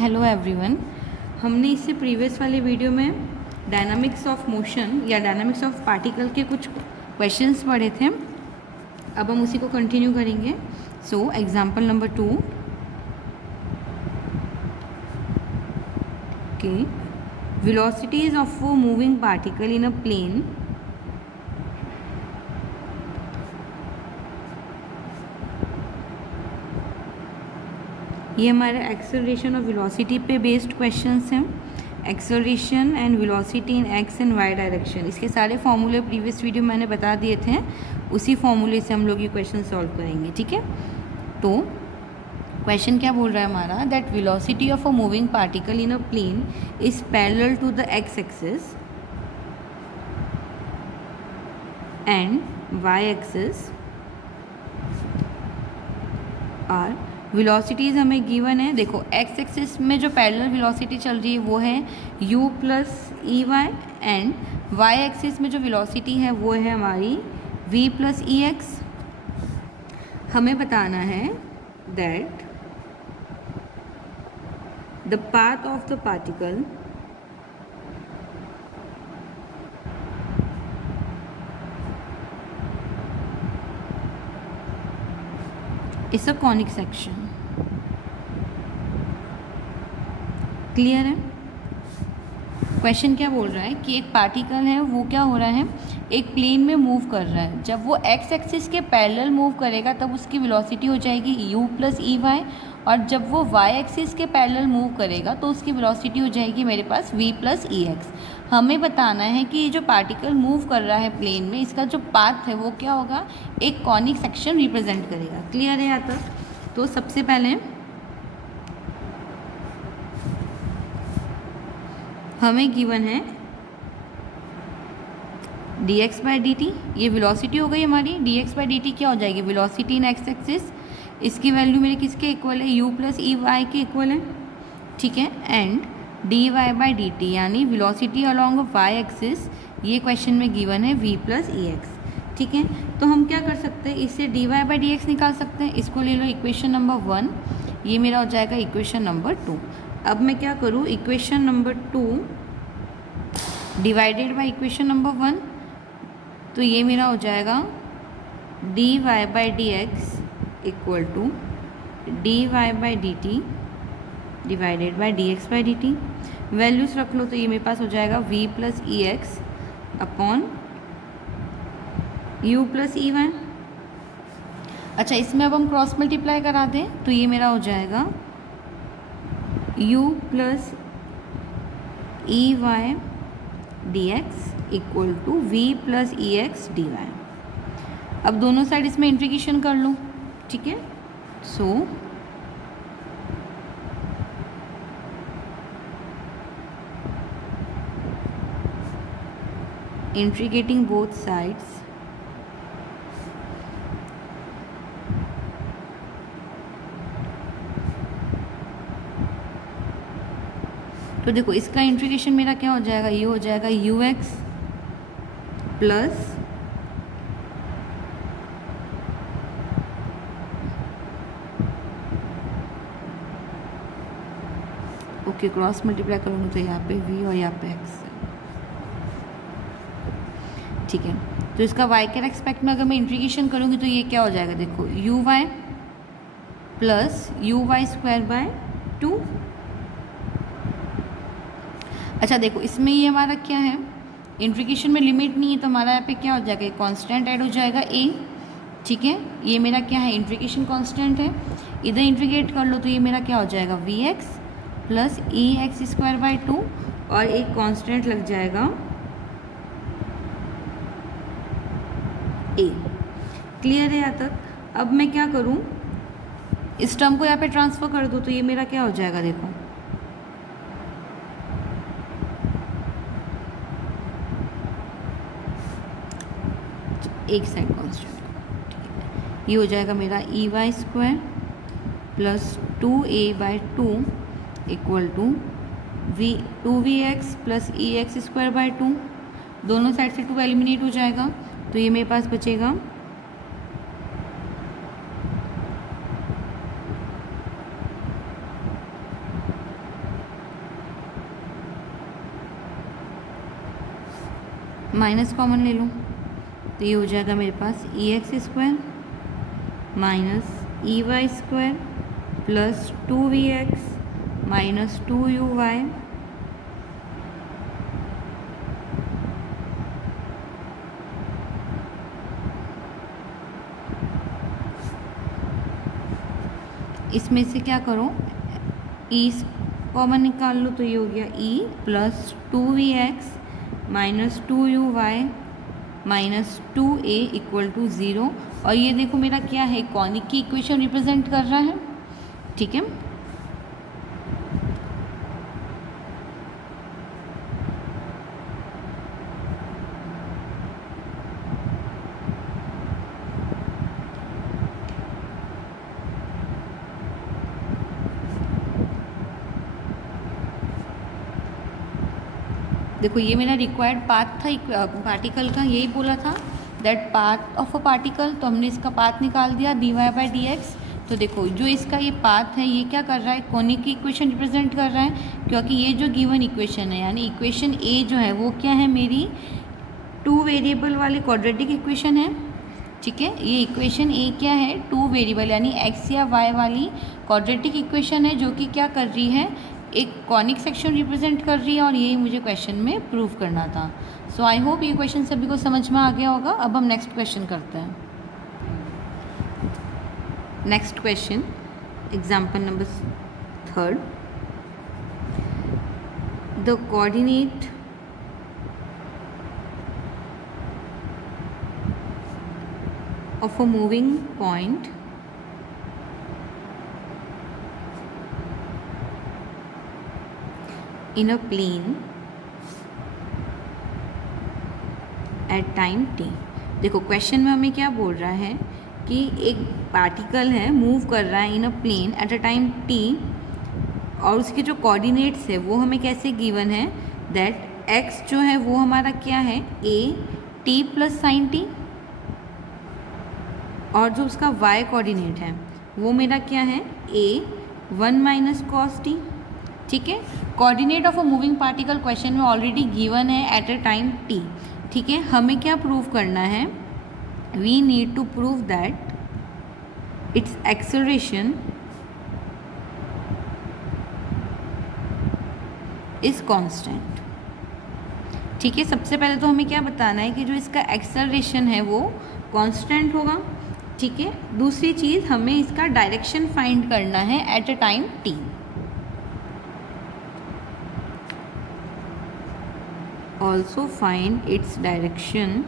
Hello everyone. हमने इससे previous वाले वीडियो में डायनामिक्स ऑफ मोशन या डायनामिक्स ऑफ पार्टिकल के कुछ क्वेश्चंस पढ़े थे। अब हम उसी को कंटिन्यू करेंगे। सो एग्जांपल नंबर 2 के velocities of a moving particle in a plane ये हमारे एक्सेलरेशन और वेलोसिटी पे बेस्ड क्वेश्चंस हैं। Acceleration and velocity in X and Y direction, इसके सारे फॉर्मूले प्रीवियस वीडियो मैंने बता दिए थे। उसी फॉर्मूले से हम लोग ये क्वेश्चन सॉल्व करेंगे, ठीक है। तो क्वेश्चन क्या बोल रहा है हमारा, that velocity of a moving particle in a plane is parallel to the x axis and y axis are velocities हमें गिवन है। देखो एक्स एक्सिस में जो पैरेलल वेलोसिटी चल रही है वो है u plus E y and y axis में जो वेलोसिटी है वो है हमारी v प्लस ई एक्स। हमें बताना है that the path of the particle is a conic section. Clear है। क्वेश्चन क्या बोल रहा है कि एक पार्टिकल है वो क्या हो रहा है, एक प्लेन में मूव कर रहा है। जब वो एक्स एक्सिस के पैरेलल मूव करेगा तब उसकी वेलोसिटी हो जाएगी u प्लस ई वाई, और जब वो y एक्सिस के पैरेलल मूव करेगा तो उसकी वेलोसिटी हो जाएगी मेरे पास v प्लस ई एक्स। हमें बताना है कि ये जो पार्टिकल मूव कर रहा है प्लेन में, इसका जो पाथ है वो क्या होगा, एक कॉनिक सेक्शन रिप्रेजेंट करेगा। क्लियर है यहाँ तक। तो सबसे पहले हमें गिवन है dx बाई डी टी, ये वेलोसिटी हो गई हमारी। dx बाई डी टी क्या हो जाएगी, वेलोसिटी इन एक्स एक्सिस। इसकी वैल्यू मेरे किसके इक्वल है, u प्लस ई वाई के इक्वल है, ठीक है। And d Y by D t यानी वेलोसिटी अलॉन्ग वाई एक्सिस, ये क्वेश्चन में गिवन है v प्लस ई एक्स, ठीक है। तो हम क्या कर सकते हैं, इससे d Y by D x निकाल सकते हैं। इसको ले लो इक्वेशन नंबर 1, ये मेरा हो जाएगा इक्वेशन नंबर 2। अब मैं क्या करूँ, equation number 2 divided by equation number 1, तो ये मेरा हो जाएगा D Y by D x equal to D Y by D T divided by D X by D T. Values रख लो तो ये मेरे पास हो जाएगा v प्लस ई एक्स अपॉन u प्लस ई वाई। अच्छा, इसमें अब हम क्रॉस मल्टीप्लाई करा दें तो ये मेरा हो जाएगा u plus E y d x equal to v plus E x d y. अब दोनों साइड इसमें इंटीग्रेशन कर लो, ठीक है। सो इंटीग्रेटिंग बोथ साइड्स, तो देखो इसका इंटीग्रेशन मेरा क्या हो जाएगा, ये हो जाएगा you x plus okay cross multiply करूँगी तो यहाँ पे v और यहाँ पे x, ठीक है। तो इसका y के रेस्पेक्ट में अगर मैं इंटीग्रेशन करूँगी तो ये क्या हो जाएगा, देखो u y plus u y square by 2। अच्छा देखो इसमें ये हमारा क्या है, इंटीग्रेशन में लिमिट नहीं है तो हमारा यहाँ पे क्या हो जाएगा, कांस्टेंट ऐड हो जाएगा a, ठीक है। ये मेरा क्या है, इंटीग्रेशन कांस्टेंट है। इधर इंटीग्रेट कर लो तो ये मेरा क्या हो जाएगा, v x plus E x square by 2 और एक कांस्टेंट लग जाएगा a। क्लियर है यहाँ तक। अब मैं क्या करूँ, इस टर्म को यहाँ पे ट्रांसफ़र कर दूँ तो ये मेरा क्या हो जाएगा, देखो एक साइड कांस्टेंट, ठीक है। ये हो जाएगा मेरा e y square plus 2a by 2 equal to to v x plus E x square by 2। दोनों साइड से 2 एलिमिनेट हो जाएगा तो ये मेरे पास बचेगा माइनस कॉमन ले लूँ तो ये हो जाएगा मेरे पास EX² minus EY² plus 2VX minus 2UY इसमें से क्या करो, ई कॉमन निकाल लो तो ये हो गया E plus 2VX minus 2UY minus 2A equal to 0। और ये देखो मेरा क्या है, कॉनिक की इक्वेशन रिप्रेजेंट कर रहा है। ठीक है, देखो ये मेरा रिक्वायर्ड पाथ था पार्टिकल का, यही बोला था that path of a particle, तो हमने इसका पाथ निकाल दिया dy/dx। तो देखो जो इसका ये पाथ है ये क्या कर रहा है, कोनिक की इक्वेशन रिप्रेजेंट कर रहा है, क्योंकि ये जो गिवन इक्वेशन है यानी इक्वेशन ए जो है वो क्या है, मेरी 2 वेरिएबल वाले क्वाड्रेटिक इक्वेशन है। ठीक है, ये इक्वेशन ए क्या है, 2 वेरिएबल यानी x या y वाली क्वाड्रेटिक इक्वेशन है, जो कि क्या कर रही है, एक कॉनिक सेक्शन रिप्रेजेंट कर रही है, और यही मुझे क्वेश्चन में प्रूव करना था। सो आई होप ये क्वेश्चन सभी को समझ में आ गया होगा। अब हम नेक्स्ट क्वेश्चन करते हैं। Next question, example number 3, the coordinate of a moving point in a plane at time t। देखो क्वेश्चन में हमें क्या बोल रहा है कि एक पार्टिकल है मूव कर रहा है in a plane at a time t, और उसके जो कोऑर्डिनेट्स है वो हमें कैसे गिवन है, दैट x जो है वो हमारा क्या है, a t plus sine t, और जो उसका y कोऑर्डिनेट है वो मेरा क्या है, a 1 माइनस कॉस टी। ठीक है, coordinate of a moving particle question में ऑलरेडी गिवन है एट अ टाइम t। ठीक है, हमें क्या प्रूव करना है, we need to prove that it's acceleration is constant. ठीक है, सबसे पहले तो हमें क्या बताना है कि जो इसका एक्सेलरेशन है वो कांस्टेंट होगा। ठीक है, दूसरी चीज़ हमें इसका डायरेक्शन फाइंड करना है at a time t। Also find its direction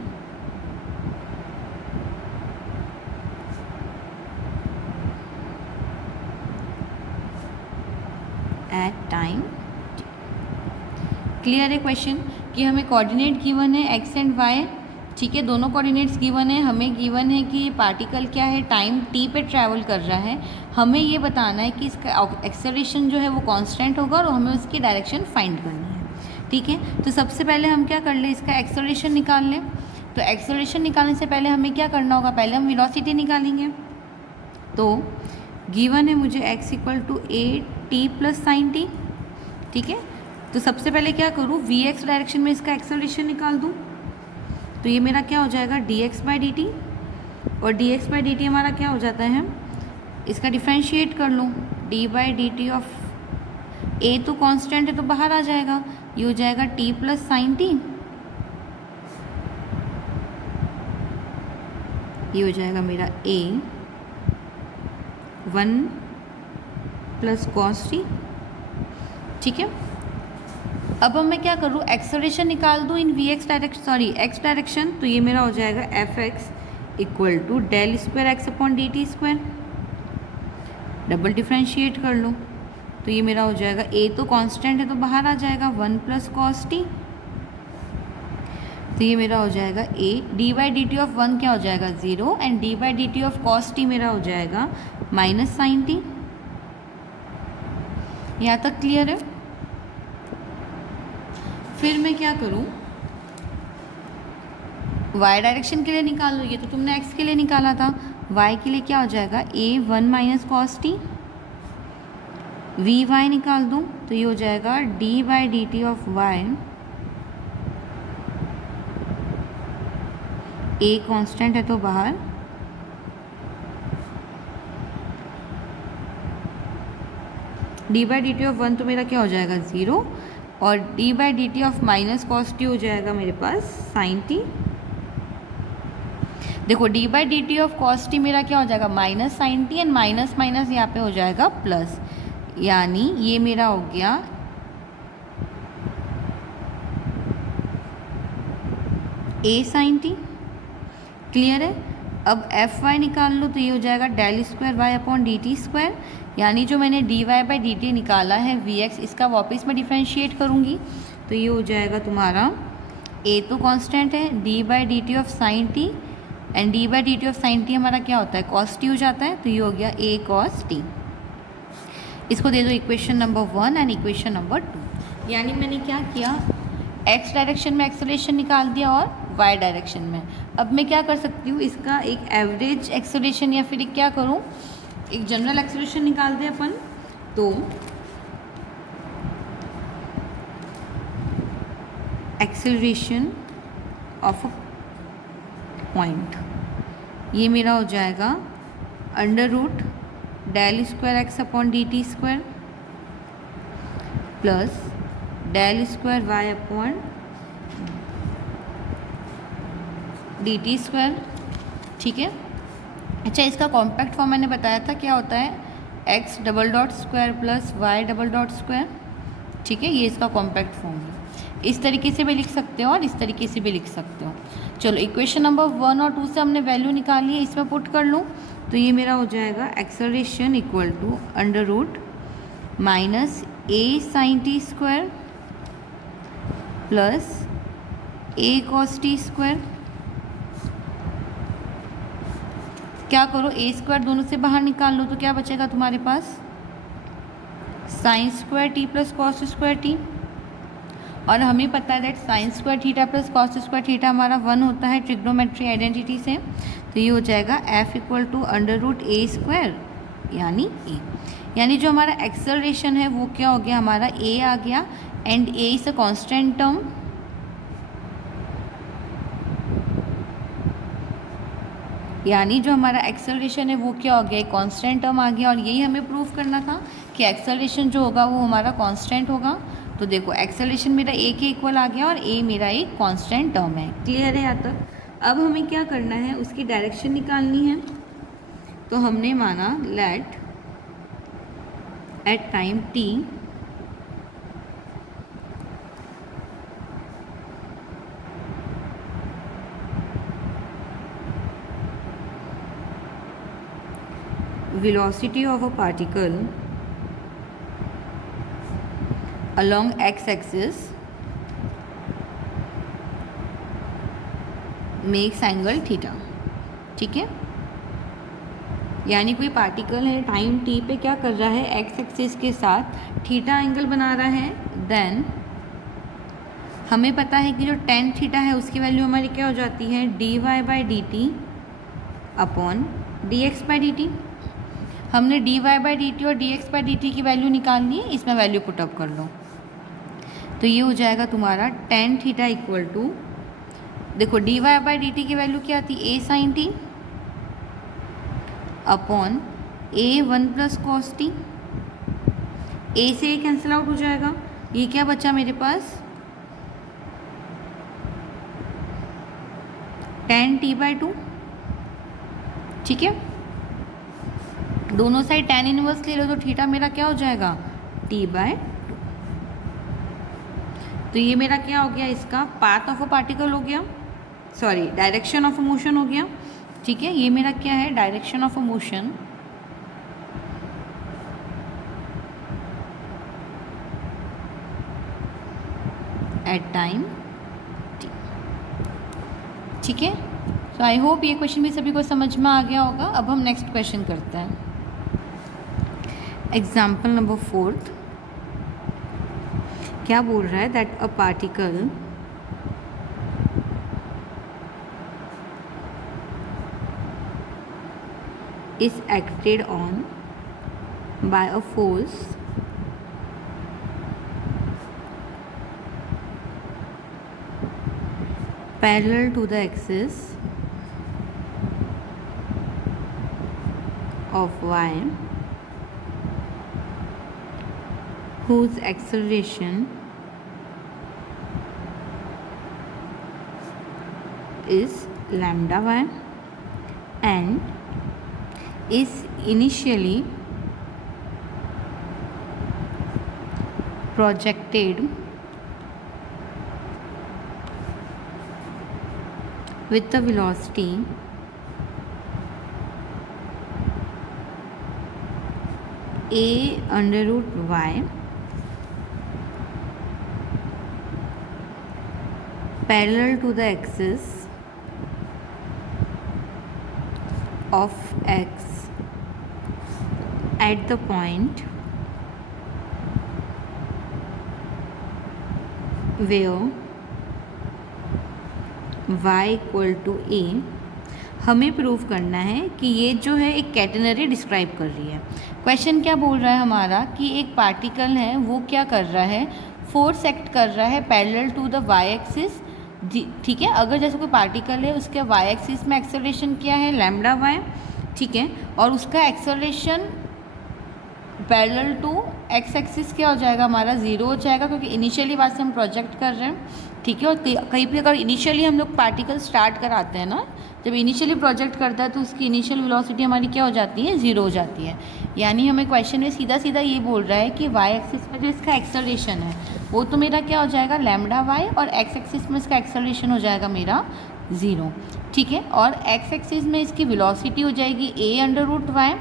at time t। Clear है क्वेश्चन कि हमें कोऑर्डिनेट गिवन है x एंड y। ठीक है, दोनों कोऑर्डिनेट्स गिवन है, हमें गिवन है कि ये पार्टिकल क्या है, टाइम t पे ट्रैवल कर रहा है। हमें ये बताना है कि इसका एक्सेलरेशन जो है वो कांस्टेंट होगा और हमें उसकी डायरेक्शन फाइंड करनी है। ठीक है, तो सबसे पहले हम क्या कर लें, इसका एक्सेलरेशन निकाल लें। तो एक्सेलरेशन निकालने से पहले हमें क्या करना होगा, पहले हम वेलोसिटी निकालेंगे। तो गिवन है मुझे x equal to a t plus sine t। ठीक है, तो सबसे पहले क्या करूँ, vx डायरेक्शन में इसका एक्सेलरेशन निकाल दूँ। तो ये मेरा क्या हो जाएगा, dx/dt, और dx/dt हमारा क्या हो जाता है, इसका डिफ्रेंशिएट कर लूँ, d/dt ऑफ a तो कांस्टेंट है तो बाहर आ जाएगा, ये हो जाएगा t प्लस साइन t, ये हो जाएगा मेरा a 1 प्लस कॉस t। ठीक है, अब मैं क्या करूँ, एक्सेलरेशन निकाल दूँ in vx direction, x direction. तो ये मेरा हो जाएगा fx equal to del square x upon dt²। Double differentiate कर लो तो ये मेरा हो जाएगा, a तो कांस्टेंट है तो बाहर आ जाएगा 1 प्लस कॉस टी। तो ये मेरा हो जाएगा a d/dt ऑफ 1 क्या हो जाएगा 0, and d/dt of cos t मेरा हो जाएगा माइनस साइन टी। यहाँ तक क्लियर है। फिर मैं क्या करूँ, y डायरेक्शन के लिए निकाल लो, ये तो तुमने x के लिए निकाला था, y के लिए क्या हो जाएगा a 1 minus cos T, vy निकाल दूँ तो ये हो जाएगा d/dt of y a constant है तो बाहर, d by D t of 1 तो मेरा क्या हो जाएगा 0, और d by D t of minus cos t हो जाएगा मेरे पास साइन टी। देखो d by D t of cos t मेरा क्या हो जाएगा minus sine t, and minus minus यहाँ पे हो जाएगा प्लस, यानी ये मेरा हो गया ए साइन टी। क्लियर है। अब एफ वाई निकाल लो तो ये हो जाएगा del square y upon d t square, यानी जो मैंने d Y by D t निकाला है वी एक्स, इसका वापस मैं डिफ्रेंशिएट करूँगी तो ये हो जाएगा तुम्हारा ए तो कांस्टेंट है, D by D t of sine t, and D by D t of sine T हमारा क्या होता है कॉस टी हो जाता है, तो ये हो गया ए कॉस टी। इसको दे दो equation number 1 and equation number 2। यानी मैंने क्या किया, एक्स डायरेक्शन में एक्सेलरेशन निकाल दिया और वाई डायरेक्शन में। अब मैं क्या कर सकती हूँ, इसका एक एवरेज एक्सेलरेशन या फिर एक क्या करूँ, एक जनरल एक्सेलरेशन निकाल दें अपन। तो एक्सेलरेशन ऑफ अ पॉइंट, ये मेरा हो जाएगा under root del square x upon d t square plus del square y upon d t square. ठीक है। अच्छा, इसका कॉम्पैक्ट फॉर्म मैंने बताया था क्या होता है, x double dot square plus y double dot square. ठीक है, ये इसका कॉम्पैक्ट फॉर्म है। इस तरीके से भी लिख सकते हो और इस तरीके से भी लिख सकते हो। चलो इक्वेशन नंबर 1 और 2 से हमने वैल्यू निकाली है, इसमें पुट कर लूँ तो ये मेरा हो जाएगा acceleration equal to under root minus a sine t square plus a cos t square. क्या करो, ए स्क्वायर दोनों से बाहर निकाल लो तो क्या बचेगा तुम्हारे पास sine square T plus cos square T, और हमें पता है that sine square theta plus cos square theta हमारा 1 होता है ट्रिग्नोमेट्री आइडेंटिटी से। तो ये हो जाएगा f equal to under root a square यानी ए, यानी जो हमारा एक्सेलरेशन है वो क्या हो गया हमारा ए आ गया, and A is a constant term, यानी जो हमारा एक्सेलरेशन है वो क्या हो गया एक कांस्टेंट टर्म आ गया। और यही हमें प्रूव करना था कि एक्सेलरेशन जो होगा वो हमारा कांस्टेंट होगा। तो देखो एक्सेलरेशन मेरा ए के इक्वल आ गया और ए मेरा एक कांस्टेंट टर्म है। क्लियर है यहाँ तक। अब हमें क्या करना है, उसकी डायरेक्शन निकालनी है। तो हमने माना let at time t velocity of a particle along x-axis makes angle theta. ठीक है, यानी कोई पार्टिकल है टाइम t पे क्या कर रहा है एक्स एक्सिस के साथ थीटा एंगल बना रहा है। देन हमें पता है कि जो टेन थीटा है उसकी वैल्यू हमारी क्या हो जाती है D Y by D T upon D X by D T. हमने D Y by D T और D X by D T की वैल्यू निकालनी है, इसमें वैल्यू पुटअप कर लो तो ये हो जाएगा तुम्हारा टेन थीटा इक्वल टू, देखो d Y by D T की वैल्यू क्या आती है a sine t upon a 1 plus cos t. A से ए कैंसिल आउट हो जाएगा, ये क्या बचा मेरे पास टेन टी बाई टू। ठीक है, दोनों साइड tan इनवर्स ले लो तो थीटा मेरा क्या हो जाएगा t बाय टू। तो ये मेरा क्या हो गया, इसका पाथ ऑफ अ पार्टिकल हो गया, sorry direction of a motion हो गया। ठीक है, ये मेरा क्या है direction of a motion at time t। ठीक है, सो आई होप ये क्वेश्चन भी सभी को समझ में आ गया होगा। अब हम नेक्स्ट क्वेश्चन करते हैं। एग्जाम्पल नंबर 4 क्या बोल रहा है that a particle is acted on by a force parallel to the axis of y whose acceleration is lambda y and is initially projected with the velocity a under root y parallel to the axis of x at the point where y equal to a, हमें prove करना है कि ये जो है एक catenary describe कर रही है। क्वेश्चन क्या बोल रहा है हमारा कि एक पार्टिकल है वो क्या कर रहा है, फोर्स एक्ट कर रहा है parallel to the y axis. ठीक है, अगर जैसे कोई पार्टिकल है उसके y एक्सिस में एक्सेलरेशन क्या है लैम्डा y, ठीक है, और उसका acceleration parallel to x axis क्या हो जाएगा हमारा, ज़ीरो हो जाएगा, क्योंकि इनिशियली बात से हम प्रोजेक्ट कर रहे हैं। ठीक है, और कहीं पे अगर इनिशियली हम लोग पार्टिकल स्टार्ट कराते हैं ना, जब इनिशियली प्रोजेक्ट करता है तो उसकी इनिशियल वेलोसिटी हमारी क्या हो जाती है, ज़ीरो हो जाती है। यानी हमें क्वेश्चन में सीधा सीधा ये बोल रहा है कि वाई एक्सिस में जो इसका एक्सेलरेशन है वो तो मेरा क्या हो जाएगा लैम्डा वाई, और एक्स एक्सिस में इसका एक्सेलरेशन हो जाएगा मेरा ज़ीरो। ठीक है, और एक्स एक्सिस में इसकी वेलोसिटी हो जाएगी a अंडर रूट वाई।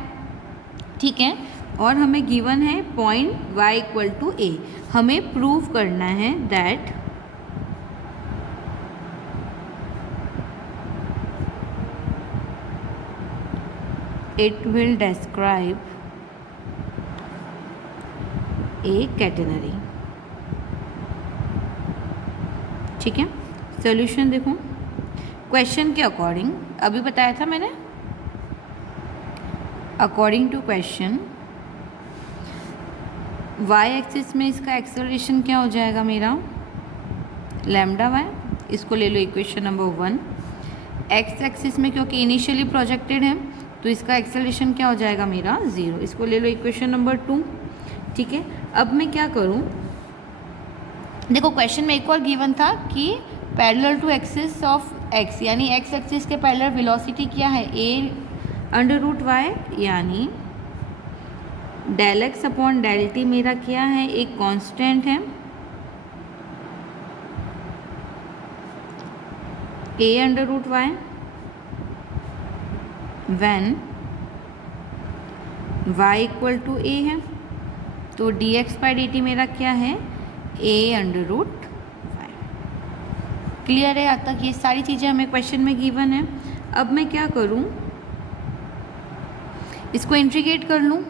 ठीक है, और हमें गिवन है point y equal to a। हमें प्रूव करना है that it will describe a catenary। ठीक है, सॉल्यूशन देखो क्वेश्चन के अकॉर्डिंग, अभी बताया था मैंने, according to question y axis में इसका एक्सेलरेशन क्या हो जाएगा मेरा लैम्डा y, इसको ले लो इक्वेशन नंबर 1। x एक्सिस में क्योंकि इनिशियली प्रोजेक्टेड है तो इसका एक्सेलरेशन क्या हो जाएगा मेरा ज़ीरो, इसको ले लो इक्वेशन नंबर 2। ठीक है, अब मैं क्या करूं, देखो क्वेश्चन में एक और गिवन था कि parallel to axis of x, यानी x एक्सिस के पैरेलल वेलोसिटी क्या है a अंडर रूट y, यानी del x upon del t मेरा क्या है, एक कांस्टेंट है a under root y when y equal to a है, तो dx बाई dt मेरा क्या है a under root y। Clear है अब तक, ये सारी चीज़ें हमें क्वेश्चन में गिवन है। अब मैं क्या करूं, इसको इंटीग्रेट कर लूं,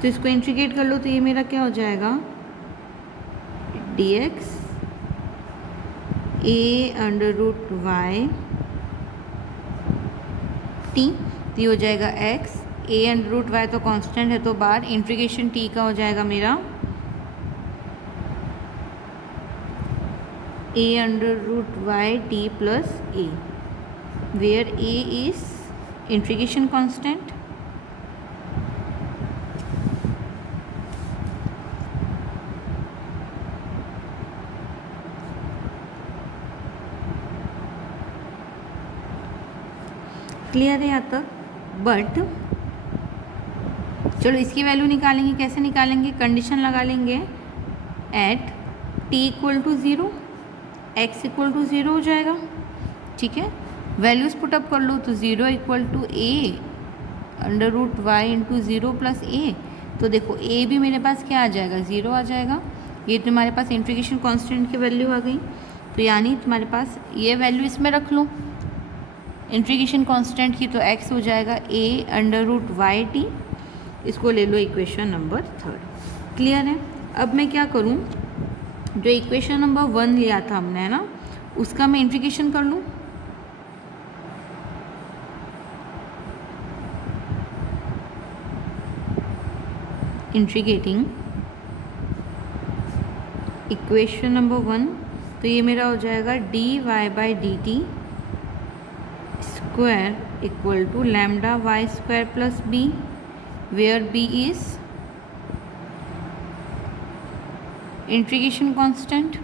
तो इसको इंटीग्रेट कर लो तो ये मेरा क्या हो जाएगा dx a under root y t, तो ये हो जाएगा x, a under root y तो कांस्टेंट है तो बार इंटीग्रेशन t का हो जाएगा मेरा a under root y t plus a, where a is integration constant. Clear है यहाँ तक, बट चलो इसकी वैल्यू निकालेंगे, कैसे निकालेंगे, कंडीशन लगा लेंगे at t equal to zero, x equal to zero हो जाएगा। ठीक है, वैल्यूज़ पुटअप कर लो, तो zero equal to a under root y into zero plus a, तो देखो a भी मेरे पास क्या आ जाएगा ज़ीरो आ जाएगा, ये तुम्हारे पास इंटीग्रेशन कांस्टेंट की वैल्यू आ गई, तो यानी तुम्हारे पास ये वैल्यू इसमें रख लो इंटीग्रेशन कांस्टेंट की, तो x हो जाएगा a under root y t, इसको ले लो इक्वेशन नंबर 3। क्लियर है, अब मैं क्या करूं, जो इक्वेशन नंबर 1 लिया था हमने है ना, उसका मैं इंटीग्रेशन कर लूं। इंटीग्रेटिंग इक्वेशन नंबर 1 तो ये मेरा हो जाएगा dy by D t square equal to lambda Y square plus b, where b is integration constant.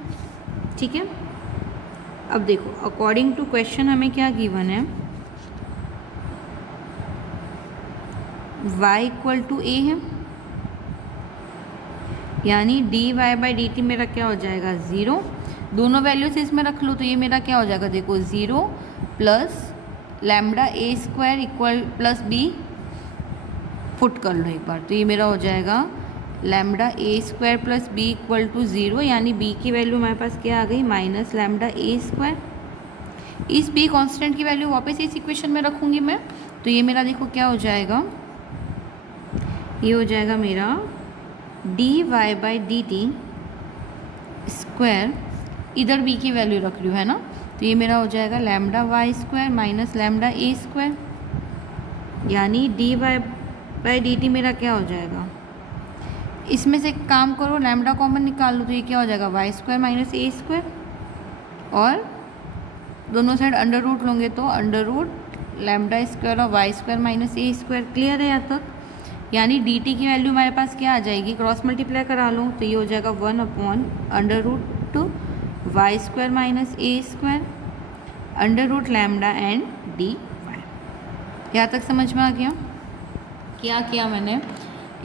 ठीक है, अब देखो अकॉर्डिंग टू क्वेश्चन हमें क्या गिवन है, y इक्वल टू ए है, यानी dy बाई डी टी मेरा क्या हो जाएगा 0, दोनों वैल्यूज इसमें रख लो तो ये मेरा क्या हो जाएगा, देखो 0 plus lambda A square equal plus B, put कर लो एक बार, तो ये मेरा हो जाएगा lambda A square plus B equal to 0, यानी बी की वैल्यू हमारे पास क्या आ गई, माइनस लैम्डा ए स्क्वायर। इस बी कांस्टेंट की वैल्यू वापस इस इक्वेशन में रखूँगी मैं, तो ये मेरा देखो क्या हो जाएगा, ये हो जाएगा मेरा dy by D t square, इधर b की वैल्यू रख रही हूँ है ना, तो ये मेरा हो जाएगा lambda Y square minus lambda A square, यानी dy बाई डी टी मेरा क्या हो जाएगा, इसमें से काम करो लैम्डा कॉमन निकाल लो तो ये क्या हो जाएगा Y square minus a square, और दोनों साइड अंडर रूट लोगे तो अंडर रूट लैम्डा स्क्वायर और Y square minus a square. Clear है यहाँ तक, यानी डी टी की वैल्यू हमारे पास क्या आ जाएगी, क्रॉस मल्टीप्लाई करा लो तो ये हो जाएगा 1 upon under root y square minus a square under root lambda and d y. यहाँ तक समझ में आ गया। क्या किया मैंने,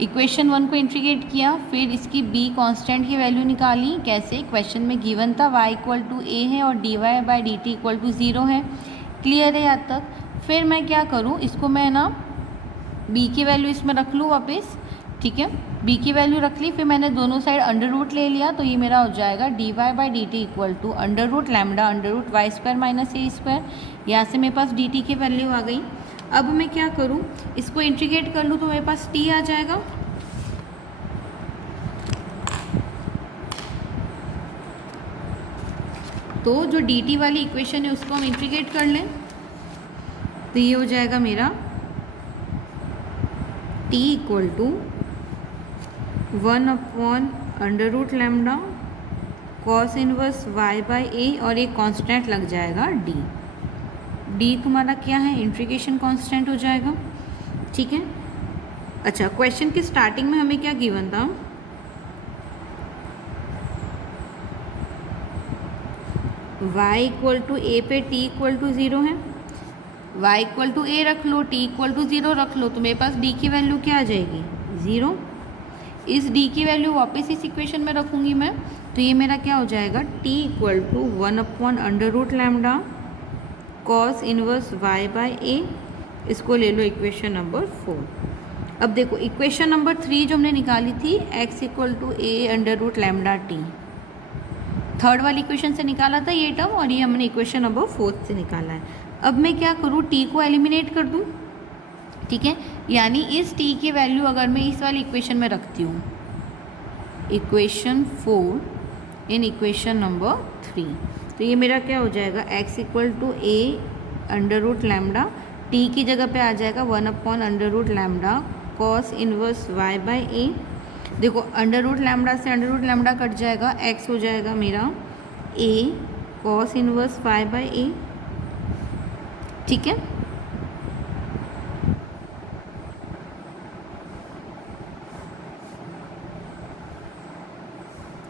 इक्वेशन 1 को इंटीग्रेट किया, फिर इसकी b कांस्टेंट की वैल्यू निकाली। कैसे, क्वेश्चन में गिवन था y इक्वल टू ए है और dy by D t equal to 0 है। क्लियर है यहाँ तक। फिर मैं क्या करूँ, इसको मैं ना b की वैल्यू इसमें रख लूँ वापस। ठीक है, b की वैल्यू रख ली, फिर मैंने दोनों साइड अंडर रूट ले लिया, तो ये मेरा हो जाएगा dy by D t equal to under root lambda under root y square minus a square. यहाँ से मेरे पास dt की वैल्यू आ गई। अब मैं क्या करूँ, इसको इंटीग्रेट कर लूँ तो मेरे पास t आ जाएगा। तो जो dt वाली इक्वेशन है उसको हम इंटीग्रेट कर लें, तो ये हो जाएगा मेरा t equal to 1 upon under root lambda cos inverse y by A, और एक कांस्टेंट लग जाएगा d। d तुम्हारा क्या है, इंटीग्रेशन कांस्टेंट हो जाएगा। ठीक है, अच्छा क्वेश्चन की स्टार्टिंग में हमें क्या गिवन था, y इक्वल टू ए पे t इक्वल टू 0 है, y इक्वल टू ए रख लो, t इक्वल टू 0 रख लो, तो मेरे पास d की वैल्यू क्या आ जाएगी 0। इस d की वैल्यू वापस इस इक्वेशन में रखूँगी मैं, तो ये मेरा क्या हो जाएगा t equal to 1 upon under root lambda cos inverse y by A. इसको ले लो इक्वेशन नंबर 4। अब देखो इक्वेशन नंबर 3 जो हमने निकाली थी x equal to A under root lambda t, third वाली इक्वेशन से निकाला था ये टर्म, और ये हमने इक्वेशन नंबर 4 से निकाला है। अब मैं क्या करूँ, t को एलिमिनेट कर दूँ। ठीक है, यानी इस t की वैल्यू अगर मैं इस वाली इक्वेशन में रखती हूँ, इक्वेशन 4 इन इक्वेशन नंबर 3, तो ये मेरा क्या हो जाएगा x equal to A under root lambda, t की जगह पे आ जाएगा 1 upon under root lambda cos inverse y by A. देखो अंडर रूट लैम्डा से अंडर रूट लैम्डा कट जाएगा, x हो जाएगा मेरा a cos inverse y by A. ठीक है,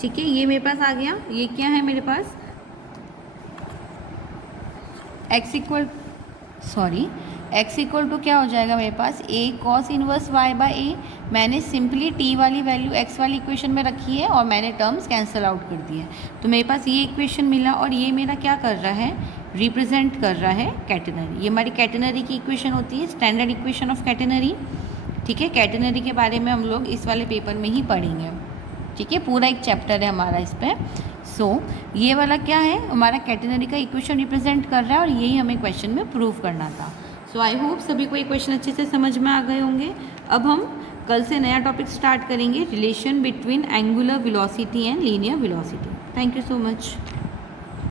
ठीक है, ये मेरे पास आ गया। ये क्या है मेरे पास, x इक्वल टू क्या हो जाएगा मेरे पास a cos inverse y by A. मैंने सिंपली t वाली वैल्यू x वाली इक्वेशन में रखी है और मैंने टर्म्स कैंसिल आउट कर दिए हैं, तो मेरे पास ये इक्वेशन मिला। और ये मेरा क्या कर रहा है, रिप्रेजेंट कर रहा है कैटेनरी। ये हमारी कैटेनरी की इक्वेशन होती है, स्टैंडर्ड इक्वेशन ऑफ कैटेनरी। ठीक है, कैटेनरी के बारे में हम लोग इस वाले पेपर में ही पढ़ेंगे। ठीक है, पूरा एक चैप्टर है हमारा इस पर। सो ये वाला क्या है, हमारा कैटेनरी का इक्वेशन रिप्रेजेंट कर रहा है, और यही हमें क्वेश्चन में प्रूव करना था। सो आई होप सभी को ये क्वेश्चन अच्छे से समझ में आ गए होंगे। अब हम कल से नया टॉपिक स्टार्ट करेंगे, relation between angular velocity and linear velocity. Thank you so much.